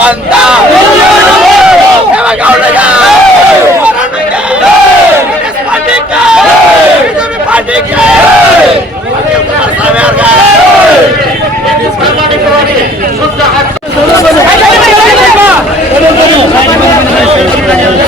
मानता शुद्ध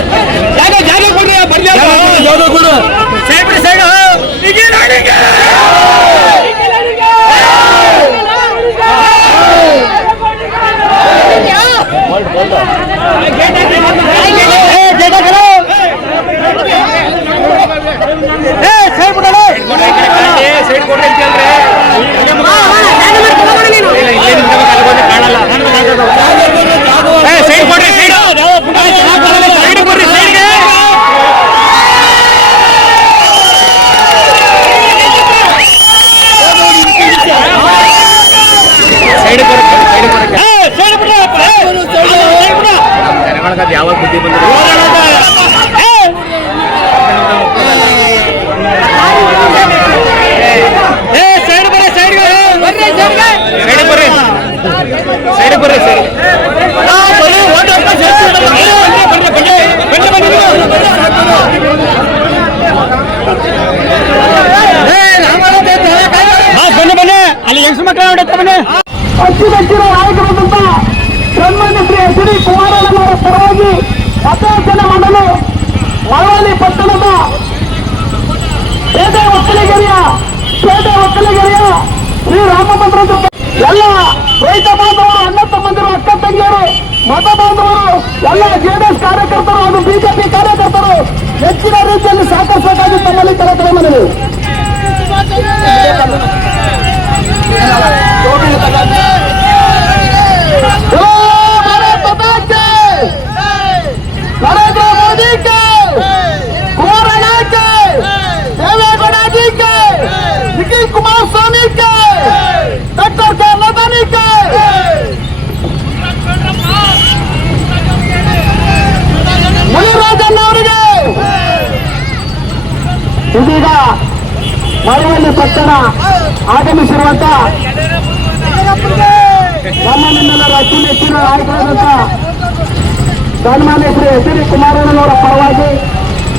ಸೈಡ್ ಬರುತ್ತೆ ಸೈಡ್ ಬರುತ್ತೆ ಜನಗಳಿಗೆ ಯಾವಾಗ ಬುದ್ಧಿ ಬಂದ್ರೆ ಮತ ಬಾಂಧವರು ಎಲ್ಲ ಜೆಡಿಎಸ್ ಕಾರ್ಯಕರ್ತರು ಹಾಗೂ ಬಿಜೆಪಿ ಕಾರ್ಯಕರ್ತರು ಹೆಚ್ಚಿನ ರೀತಿಯಲ್ಲಿ ಸಹಕರಿಸಬೇಕಾಗಿ ತಮ್ಮಲ್ಲಿ ಕರೆತರೆ ಮನವಿ ಪಟ್ಟಣ ಆಗಮಿಸಿರುವಂತ ನಮ್ಮ ನಿಮ್ಮೆಲ್ಲರ ಅತಿ ಹೆಚ್ಚಿನ ನಾಯಕರಾದಂತ ಸನ್ಮಾನ್ಯ ಶ್ರೀ ಎಚ್ ಡಿ ಕುಮಾರಣ್ಣನವರ ಪರವಾಗಿ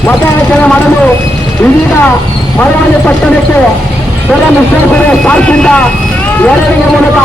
ಮತಯಾಚನೆ ಮಾಡಲು ಇದೀಗ ಮಳವಳ್ಳಿ ಪಟ್ಟಣಕ್ಕೆ ಕೆಲ ವಿಶ್ವೇಶ್ವರ ಪಾರ್ಕಿಂದ ಎರಡಿಗೆ ಮೂಲಕ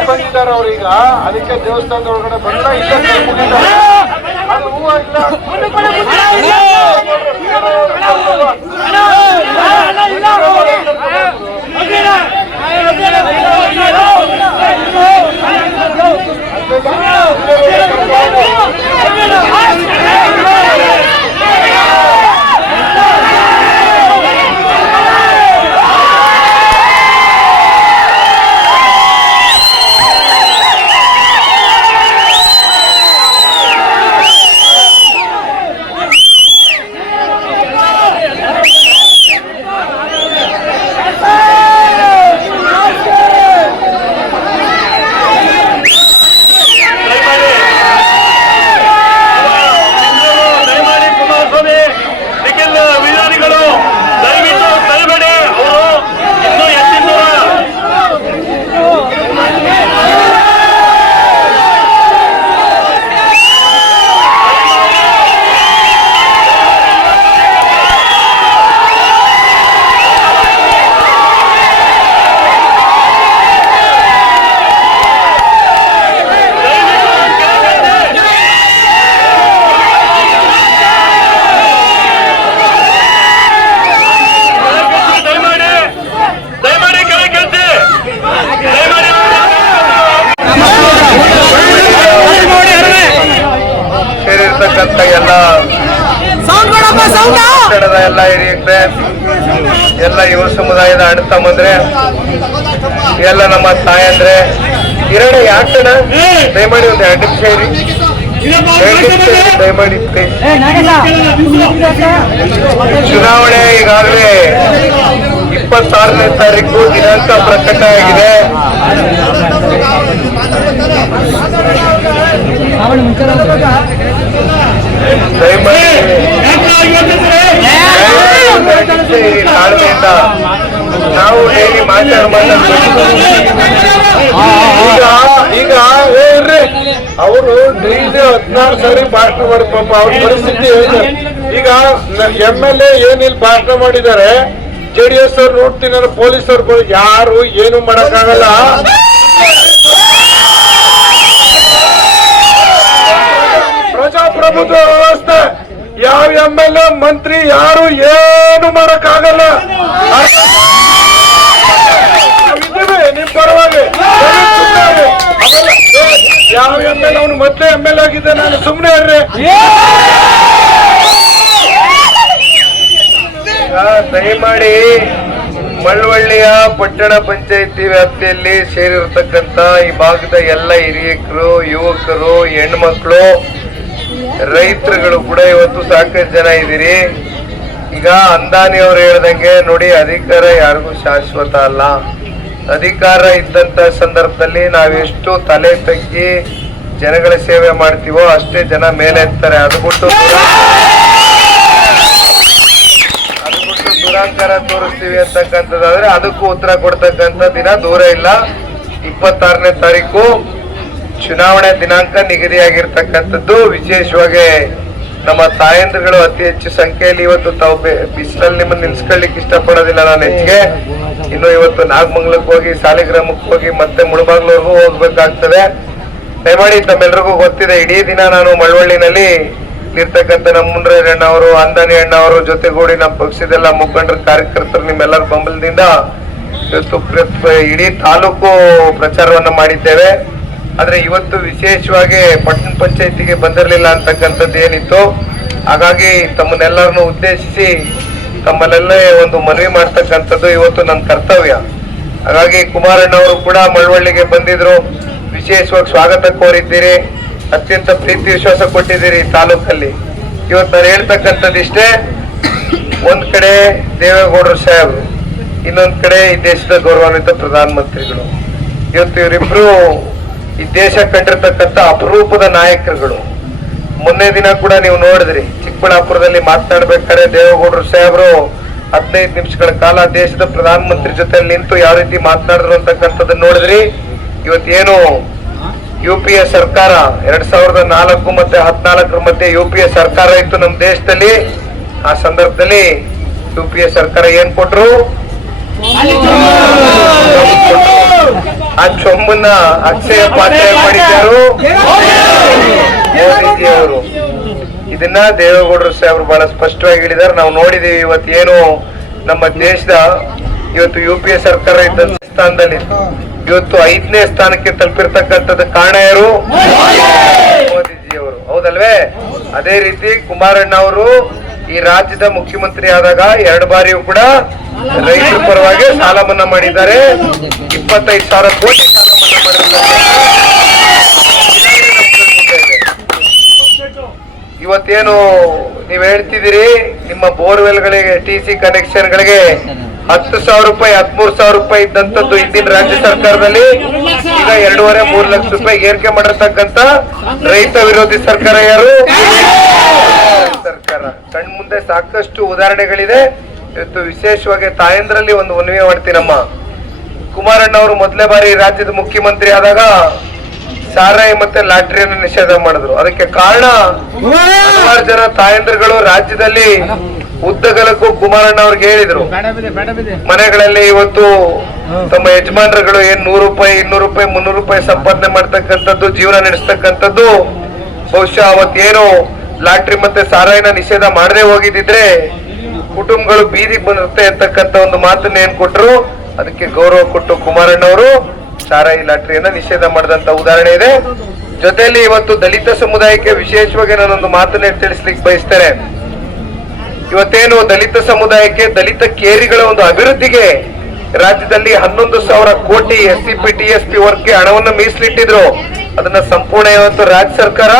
ಮನೆಗೆ ಬಂದಿದ್ದಾರೆ ಅವ್ರೀಗ ಅದಕ್ಕೆ ದೇವಸ್ಥಾನದ ಒಳಗಡೆ ಬಂದ ಇಲ್ಲ ಅದು ಇಲ್ಲ. ಇಲ್ಲಿರ್ತಕ್ಕಂಥ ಎಲ್ಲ ಕಟ್ಟಡದ ಎಲ್ಲ ಹಿಡಿಯುತ್ತೆ. ಎಲ್ಲ ಯುವ ಸಮುದಾಯದ ಅಣ್ಣ ಬಂದ್ರೆ ಎಲ್ಲ ನಮ್ಮ ತಾಯಂದ್ರೆ. ಕಿರಣ ಯಾಕಣ ದಯಮಾಡಿ ಒಂದು ಎರಡು ನಿಮಿಷ ಇರಿ. ದಯಮಾಡಿ ಚುನಾವಣೆ ಈಗಾಗಲೇ ಇಪ್ಪತ್ತಾರನೇ ತಾರೀಕು ದಿನಾಂಕ ಪ್ರಕಟ ಆಗಿದೆ. ನಾವು ಡೈಲಿ ಈಗ ಅವರು ಡೈಲಿ ಹದಿನಾರು ಸಾರಿ ಭಾಷಣ ಮಾಡಿ ಪಾಪ ಅವ್ರ ಪರಿಸ್ಥಿತಿ? ಈಗ ಎಲ್ ಎ ಏನಿಲ್ಲ ಭಾಷಣ ಮಾಡಿದ್ದಾರೆ ಜೆ ಡಿ ಎಸ್ ಅವ್ರು ನೋಡ್ತೀನಿ ಪೊಲೀಸ್ ಅವ್ರು ಯಾರು ಏನು ಮಾಡಕ್ಕಾಗಲ್ಲ ಪ್ರಜಾಪ್ರಭುತ್ವ ವ್ಯವಸ್ಥೆ ಯಾವ ಎಂ ಎಲ್ ಎ ಮಂತ್ರಿ ಯಾರು ಏನು ಮಾಡಕ್ಕಾಗಲ್ಲ ನಿಮ್ ಪರವಾಗಿ. ಯಾವ ಎಂ ಎಲ್ ಅವನು ಮತ್ತೆ ಎಂ ಎಲ್ ಆಗಿದ್ದೆ ನಾನು ಸುಮ್ಮನೆ ಇರ್ರಿ ದಯಮಾಡಿ ಮಳವಳ್ಳಿಯ ಪಟ್ಟಣ ಪಂಚಾಯಿತಿ ವ್ಯಾಪ್ತಿಯಲ್ಲಿ ಸೇರಿರತಕ್ಕಂತ ಈ ಭಾಗದ ಎಲ್ಲ ಹಿರಿಯಕರು ಯುವಕರು ಹೆಣ್ಮಕ್ಳು ರೈತರುಗಳು ಕೂಡ ಇವತ್ತು ಸಾಕಷ್ಟು ಜನ ಇದ್ದೀರಿ. ಈಗ ಅಂದಾನಿ ಅವರು ಹೇಳ್ದಂಗೆ ನೋಡಿ ಅಧಿಕಾರ ಯಾರಿಗೂ ಶಾಶ್ವತ ಅಲ್ಲ. ಅಧಿಕಾರ ಇದ್ದಂತ ಸಂದರ್ಭದಲ್ಲಿ ನಾವೆಷ್ಟು ತಲೆ ತಗ್ಗಿ ಜನಗಳ ಸೇವೆ ಮಾಡ್ತೀವೋ ಅಷ್ಟೇ ಜನ ಮೇಲೆ ಎತ್ತಾರೆ ಅದು ಬಿಟ್ಟು ಅದು ಬಿಟ್ಟು ದುರಾಂಕಾರ ತೋರಿಸ್ತೀವಿ ಅಂತಕ್ಕಂಥದ್ದಾದ್ರೆ ಅದಕ್ಕೂ ಉತ್ತರ ಕೊಡ್ತಕ್ಕಂಥ ದಿನ ದೂರ ಇಲ್ಲ. ಇಪ್ಪತ್ತಾರನೇ ತಾರೀಕು. ಚುನಾವಣೆ ದಿನಾಂಕ ನಿಗದಿಯಾಗಿರ್ತಕ್ಕಂಥದ್ದು. ವಿಶೇಷವಾಗಿ ನಮ್ಮ ತಾಯಂದ್ರಗಳು ಅತಿ ಹೆಚ್ಚು ಸಂಖ್ಯೆಯಲ್ಲಿ ಇವತ್ತು ತಾವು ಬಿಸಿಲಲ್ಲಿ ನಿಮ್ಮನ್ನು ನಿಲ್ಸ್ಕೊಳ್ಳಿಕ್ ಇಷ್ಟಪಡೋದಿಲ್ಲ ನಾನು ಹೆಚ್ಚಿಗೆ. ಇನ್ನು ಇವತ್ತು ನಾಗಮಂಗ್ಲಕ್ಕೆ ಹೋಗಿ, ಸಾಲಿಗ್ರಾಮಕ್ಕೆ ಹೋಗಿ, ಮತ್ತೆ ಮುಳಬಾಗ್ಲವರೆಗೂ ಹೋಗ್ಬೇಕಾಗ್ತದೆ. ದಯಮಾಡಿ ತಮ್ಮೆಲ್ರಿಗೂ ಗೊತ್ತಿದೆ, ಇಡೀ ದಿನ ನಾನು ಮಳವಳ್ಳಿನಲ್ಲಿ ಇರ್ತಕ್ಕಂಥ ನಮ್ಮ ಮುನ್ರಣ್ಣ ಅವರು ಅಂದಾನಿ ಅಣ್ಣ ಅವರು ಜೊತೆಗೂಡಿ ನಮ್ಮ ಪಕ್ಷದೆಲ್ಲ ಮುಖಂಡರು, ಕಾರ್ಯಕರ್ತರು ನಿಮ್ಮೆಲ್ಲರ ಬೆಂಬಲದಿಂದ ಇವತ್ತು ಇಡೀ ತಾಲೂಕು ಪ್ರಚಾರವನ್ನ ಮಾಡಿದ್ದೇವೆ. ಆದ್ರೆ ಇವತ್ತು ವಿಶೇಷವಾಗಿ ಪಟ್ಟಣ ಪಂಚಾಯತಿಗೆ ಬಂದಿರಲಿಲ್ಲ ಅಂತಕ್ಕಂಥದ್ದು ಏನಿತ್ತು? ಹಾಗಾಗಿ ತಮ್ಮನ್ನೆಲ್ಲರನ್ನು ಉದ್ದೇಶಿಸಿ ತಮ್ಮಲ್ಲೆಲ್ಲೇ ಒಂದು ಮನವಿ ಮಾಡ್ತಕ್ಕಂಥದ್ದು ಇವತ್ತು ನನ್ನ ಕರ್ತವ್ಯ. ಹಾಗಾಗಿ ಕುಮಾರಣ್ಣ ಅವರು ಕೂಡ ಮಳವಳ್ಳಿಗೆ ಬಂದಿದ್ರು. ವಿಶೇಷವಾಗಿ ಸ್ವಾಗತ ಕೋರಿದ್ದೀರಿ. ಅತ್ಯಂತ ಪ್ರೀತಿ ವಿಶ್ವಾಸ ಕೊಟ್ಟಿದ್ದೀರಿ ತಾಲೂಕಲ್ಲಿ. ಇವತ್ತು ನಾನು ಹೇಳ್ತಕ್ಕಂಥದ್ದಿಷ್ಟೇ ಒಂದ್ ಕಡೆ ದೇವೇಗೌಡರು ಸಾಹೇಬ್ರು, ಇನ್ನೊಂದ್ ಕಡೆ ಈ ದೇಶದ ಗೌರವಾನ್ವಿತ ಪ್ರಧಾನಮಂತ್ರಿಗಳು. ಇವತ್ತು ಇವರಿಬ್ರು ಈ ದೇಶ ಕಂಡಿರ್ತಕ್ಕಂಥ ಅಪರೂಪದ ನಾಯಕರುಗಳು. ಮೊನ್ನೆ ದಿನ ಕೂಡ ನೀವು ನೋಡಿದ್ರಿ ಚಿಕ್ಕಬಳ್ಳಾಪುರದಲ್ಲಿ ಮಾತನಾಡ್ಬೇಕಾದ್ರೆ ದೇವೇಗೌಡರು ಸಾಹೇಬರು ಹದಿನೈದು ನಿಮಿಷಗಳ ಕಾಲ ದೇಶದ ಪ್ರಧಾನಮಂತ್ರಿ ಜೊತೆ ನಿಂತು ಯಾವ ರೀತಿ ಮಾತನಾಡಿದ್ರು ಅಂತಕ್ಕಂಥದ್ದನ್ನ ನೋಡಿದ್ರಿ. ಇವತ್ತೇನು ಯು ಪಿ ಎ ಸರ್ಕಾರ ಎರಡ್ ಸಾವಿರದ ನಾಲ್ಕು ಮತ್ತೆ ಹದಿನಾಲ್ಕರ ಮಧ್ಯೆ ಯು ಪಿ ಎ ಸರ್ಕಾರ ಇತ್ತು ನಮ್ಮ ದೇಶದಲ್ಲಿ. ಆ ಸಂದರ್ಭದಲ್ಲಿ ಯು ಪಿ ಎ ಸರ್ಕಾರ ಏನ್ ಕೊಟ್ರು. ಆ ಚೊಂಬನ್ನ ಅಕ್ಷಯ ಪಾತ್ರ ಮಾಡಿದ್ದಾರು. ಅವರು ಇದನ್ನ ದೇವೇಗೌಡರು ಸಾಹೇಬರು ಬಹಳ ಸ್ಪಷ್ಟವಾಗಿ ಹೇಳಿದ್ದಾರೆ. ನಾವು ನೋಡಿದೀವಿ ಇವತ್ತು ಏನು ನಮ್ಮ ದೇಶದ ಇವತ್ತು ಯು ಪಿ ಎ ಸರ್ಕಾರ ಇದ್ದ ಸ್ಥಾನದಲ್ಲಿ ಇವತ್ತು ಐದನೇ ಸ್ಥಾನಕ್ಕೆ ತಲುಪಿರ್ತಕ್ಕಂಥದ್ದು ಕಾರಣ ಯಾರು? ಮೋದಿಜಿ. ಅವರು ಹೌದಲ್ವೇ? ಅದೇ ರೀತಿ ಕುಮಾರಣ್ಣ ಅವರು ಈ ರಾಜ್ಯದ ಮುಖ್ಯಮಂತ್ರಿ ಆದಾಗ ಎರಡು ಬಾರಿಯೂ ಕೂಡ ರೈತರ ಪರವಾಗಿ ಸಾಲ ಮನ್ನಾ ಮಾಡಿದ್ದಾರೆ. ಇಪ್ಪತ್ತೈದು ಸಾವಿರ ಕೋಟಿ ಸಾಲ ಮನ್ನಾ ಮಾಡಿದ್ದಾರೆ. ಇವತ್ತೇನು ನೀವ್ ಹೇಳ್ತಿದ್ದೀರಿ, ನಿಮ್ಮ ಬೋರ್ವೆಲ್ಗಳಿಗೆ, ಟಿ ಸಿ ಕನೆಕ್ಷನ್ಗಳಿಗೆ ಹತ್ತು ಸಾವಿರ ರೂಪಾಯಿ, ಹದಿಮೂರು ಸಾವಿರ ರೂಪಾಯಿ ಇದ್ದಂತದ್ದು ಇಂದಿನ ರಾಜ್ಯ ಸರ್ಕಾರದಲ್ಲಿ. ಈಗ ಎರಡೂವರೆ, ಮೂರು ಲಕ್ಷ ರೂಪಾಯಿ ಏರಿಕೆ ಮಾಡಿರ್ತಕ್ಕಂತ ರೈತ ವಿರೋಧಿ ಸರ್ಕಾರ ಯಾರು? ಸರ್ಕಾರ. ಕಣ್ ಮುಂದೆ ಸಾಕಷ್ಟು ಉದಾಹರಣೆಗಳಿದೆ. ಇವತ್ತು ವಿಶೇಷವಾಗಿ ತಾಯಂದ್ರಲ್ಲಿ ಒಂದು ಮನವಿ ಮಾಡ್ತೀನಮ್ಮ ಕುಮಾರಣ್ಣ ಅವರು ಮೊದಲೇ ಬಾರಿ ರಾಜ್ಯದ ಮುಖ್ಯಮಂತ್ರಿ ಆದಾಗ ಸಾರಾಯಿ ಮತ್ತೆ ಲಾಟ್ರಿಯನ್ನು ನಿಷೇಧ ಮಾಡಿದ್ರು. ಅದಕ್ಕೆ ಕಾರಣ ಹಲವಾರು ಜನ ತಾಯಂದ್ರಗಳು ರಾಜ್ಯದಲ್ಲಿ ಉದ್ದಗಲಕ್ಕೂ ಕುಮಾರಣ್ಣ ಅವ್ರಿಗೆ ಹೇಳಿದ್ರು. ಮನೆಗಳಲ್ಲಿ ಇವತ್ತು ತಮ್ಮ ಯಜಮಾನರುಗಳು ಏನ್ ನೂರು ರೂಪಾಯಿ, ಇನ್ನೂರು ರೂಪಾಯಿ, ಮುನ್ನೂರು ರೂಪಾಯಿ ಸಂಪಾದನೆ ಮಾಡ್ತಕ್ಕಂಥದ್ದು, ಜೀವನ ನಡೆಸ್ತಕ್ಕಂಥದ್ದು, ಬಹುಶಃ ಅವತ್ತೇನು ಲಾಟ್ರಿ ಮತ್ತೆ ಸಾರಾಯಿನ ನಿಷೇಧ ಮಾಡದೆ ಹೋಗಿದ್ದಿದ್ರೆ ಕುಟುಂಬಗಳು ಬೀದಿಗೆ ಬಂದಿರುತ್ತೆ ಅಂತಕ್ಕಂತ ಒಂದು ಮಾತನ್ನ ಏನ್ ಕೊಟ್ರು? ಅದಕ್ಕೆ ಗೌರವ ಕೊಟ್ಟು ಕುಮಾರಣ್ಣ ಅವರು ಸಾರಾಯಿ ಲಾಟ್ರಿಯನ್ನ ನಿಷೇಧ ಮಾಡಿದಂತ ಉದಾಹರಣೆ ಇದೆ. ಜೊತೆಯಲ್ಲಿ ಇವತ್ತು ದಲಿತ ಸಮುದಾಯಕ್ಕೆ ವಿಶೇಷವಾಗಿ ನಾನೊಂದು ಮಾತನ್ನ ತಿಳಿಸ್ಲಿಕ್ಕೆ ಬಯಸ್ತೇನೆ. ಇವತ್ತೇನು ದಲಿತ ಸಮುದಾಯಕ್ಕೆ ದಲಿತ ಕೇರಿಗಳ ಒಂದು ಅಭಿವೃದ್ಧಿಗೆ ರಾಜ್ಯದಲ್ಲಿ ಹನ್ನೊಂದು ಸಾವಿರ ಕೋಟಿ S C P T S P ವರ್ಕ್ಗೆ ಹಣವನ್ನು ಮೀಸಲಿಟ್ಟಿದ್ರು. ಅದನ್ನ ಸಂಪೂರ್ಣ ಇವತ್ತು ರಾಜ್ಯ ಸರ್ಕಾರ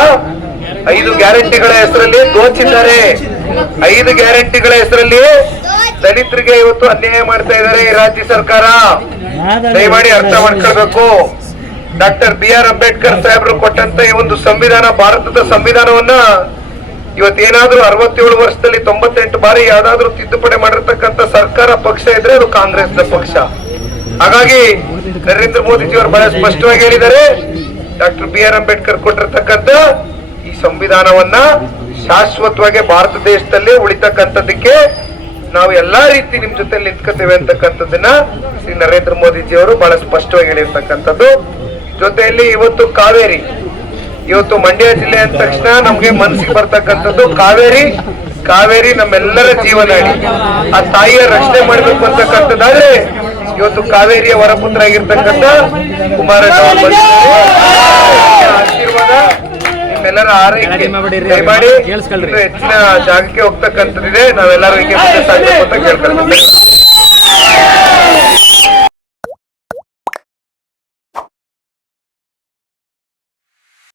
ಐದು ಗ್ಯಾರಂಟಿಗಳ ಹೆಸರಲ್ಲಿ ದೋಚಿದ್ದಾರೆ ಐದು ಗ್ಯಾರಂಟಿಗಳ ಹೆಸರಲ್ಲಿ ದಲಿತರಿಗೆ ಇವತ್ತು ಅನ್ಯಾಯ ಮಾಡ್ತಾ ಇದ್ದಾರೆ ಈ ರಾಜ್ಯ ಸರ್ಕಾರ. ದಯಮಾಡಿ ಅರ್ಥ ಮಾಡ್ಕೊಳ್ಬೇಕು. ಡಾಕ್ಟರ್ ಬಿ ಆರ್ ಅಂಬೇಡ್ಕರ್ ಸಾಹೇಬರು ಕೊಟ್ಟಂತ ಈ ಒಂದು ಸಂವಿಧಾನ, ಭಾರತದ ಸಂವಿಧಾನವನ್ನ ಇವತ್ತೇನಾದ್ರೂ ಅರವತ್ತೇಳು ವರ್ಷದಲ್ಲಿ ತೊಂಬತ್ತೆಂಟು ಬಾರಿ ಯಾವ್ದಾದ್ರು ತಿದ್ದುಪಡಿ ಮಾಡಿರ್ತಕ್ಕಂಥ ಸರ್ಕಾರ ಪಕ್ಷ ಇದ್ರೆ ಅದು ಕಾಂಗ್ರೆಸ್ನ ಪಕ್ಷ. ಹಾಗಾಗಿ ನರೇಂದ್ರ ಮೋದಿಜಿ ಅವರು ಬಹಳ ಸ್ಪಷ್ಟವಾಗಿ ಹೇಳಿದ್ದಾರೆ. ಡಾಕ್ಟರ್ ಬಿ ಆರ್ ಅಂಬೇಡ್ಕರ್ ಕೊಟ್ಟಿರ್ತಕ್ಕಂಥ ಈ ಸಂವಿಧಾನವನ್ನ ಶಾಶ್ವತವಾಗಿ ಭಾರತ ದೇಶದಲ್ಲಿ ಉಳಿತಕ್ಕಂಥದ್ದಕ್ಕೆ ನಾವು ಎಲ್ಲಾ ರೀತಿ ನಿಮ್ ಜೊತೆ ನಿಂತ್ಕೋತೇವೆ ಅಂತಕ್ಕಂಥದ್ದನ್ನ ಶ್ರೀ ನರೇಂದ್ರ ಮೋದಿಜಿ ಅವರು ಬಹಳ ಸ್ಪಷ್ಟವಾಗಿ ಹೇಳಿರ್ತಕ್ಕಂಥದ್ದು. ಜೊತೆಯಲ್ಲಿ ಇವತ್ತು ಕಾವೇರಿ. ಇವತ್ತು ಮಂಡ್ಯ ಜಿಲ್ಲೆ ಅಂದ ತಕ್ಷಣ ನಮ್ಗೆ ಮನಸ್ಸಿಗೆ ಬರ್ತಕ್ಕಂಥದ್ದು ಕಾವೇರಿ. ಕಾವೇರಿ ನಮ್ಮೆಲ್ಲರ ಜೀವನಾಡಿ. ಆ ತಾಯಿಯ ರಕ್ಷಣೆ ಮಾಡಬೇಕು ಅಂತಕ್ಕಂಥದ್ದಾದ್ರೆ ಇವತ್ತು ಕಾವೇರಿಯ ವರಪುತ್ರ ಆಗಿರ್ತಕ್ಕಂಥ ಕುಮಾರಸ್ವಾಮಿ. ಆಶೀರ್ವಾದ. ನಿಮ್ಮೆಲ್ಲರ ಆರೈಕೆ ದಯಮಾಡಿ ಹೆಚ್ಚಿನ ಜಾಗಕ್ಕೆ ಹೋಗ್ತಕ್ಕಂಥದ್ದಿದೆ. ನಾವೆಲ್ಲರೂ ಹೀಗೆ ಕೇಳ್ಕೊಳ್ತೇವೆ.